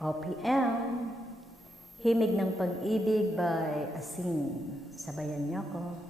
OPM, Himig ng Pag-ibig by Asin. Sabayan niyo ako.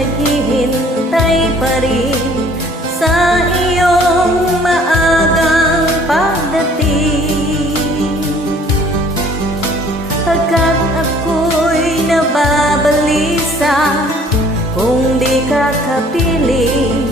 Naghihintay pa rin sa iyong maagang pagdating. Pagkat ako'y nababalisa kung di ka kapiling,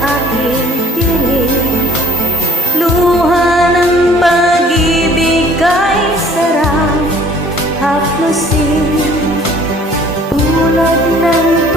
aking piling Luha ng pag-ibig kay sarap. Haplusin. Tulad ng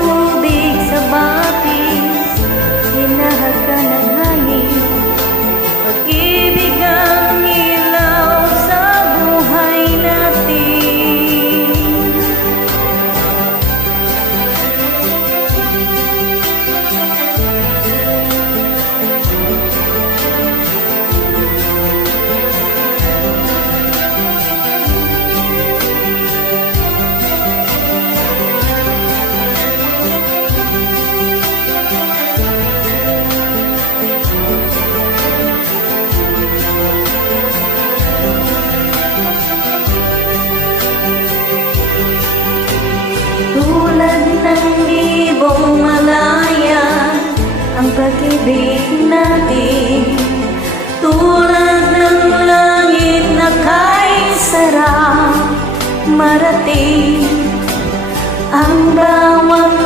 ng libong malaya ang pag-ibig natin. Tulad ng langit na kay sarap marating ang bawat